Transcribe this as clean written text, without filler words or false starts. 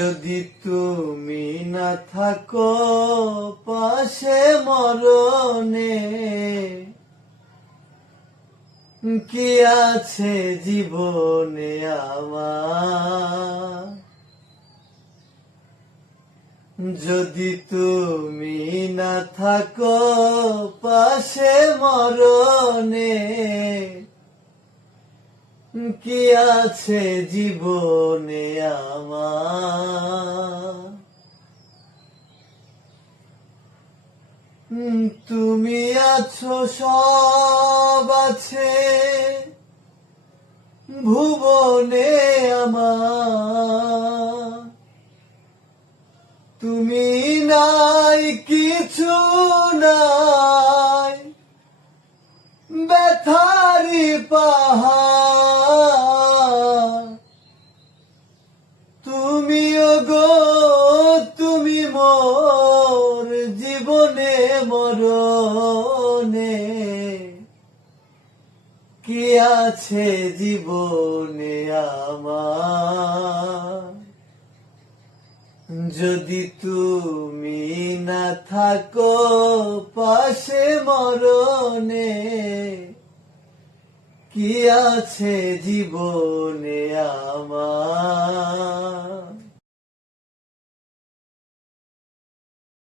যদি তুমি না থাকো পাশে মরণে, কি আছে জীবনে আমার? যদি তুমি না থাকো পাশে মরণে, কি আছে জীবনে আমার? তুমি আছো সব আছে ভুবনে আমার, তুমি নাই কিছু নাই, ব্যথারি পাহাড়। তুমি ওগো তুমি মোর জীবনে মরণে, কি আছে জীবনে আমার? যদি তুমি না থাকো পাশে মরণে, কি আছে জীবনে আমার?